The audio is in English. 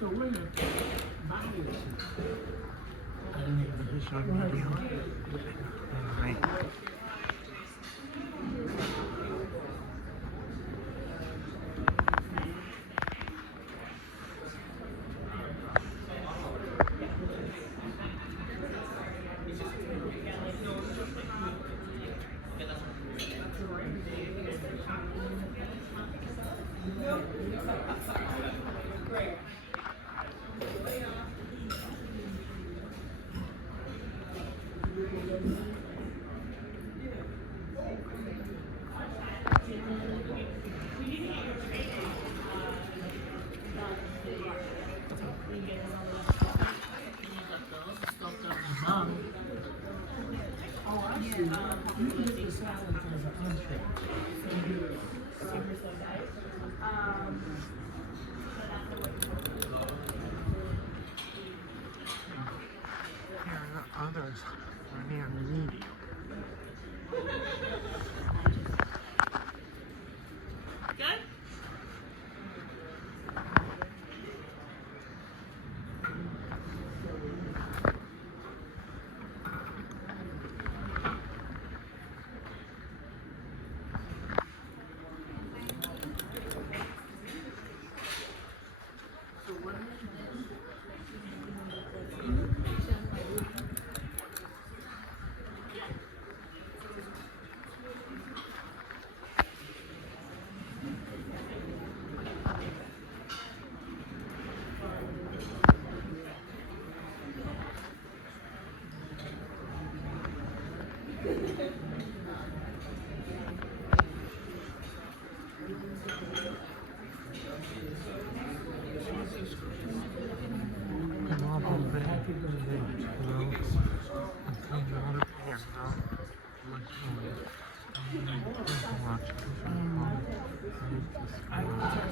So where the body is? I didn't even show you video. Anyway. Here are the others running on the video. Good? Come on, over there. Hello. I'm playing the other player now. What's going on? Watch.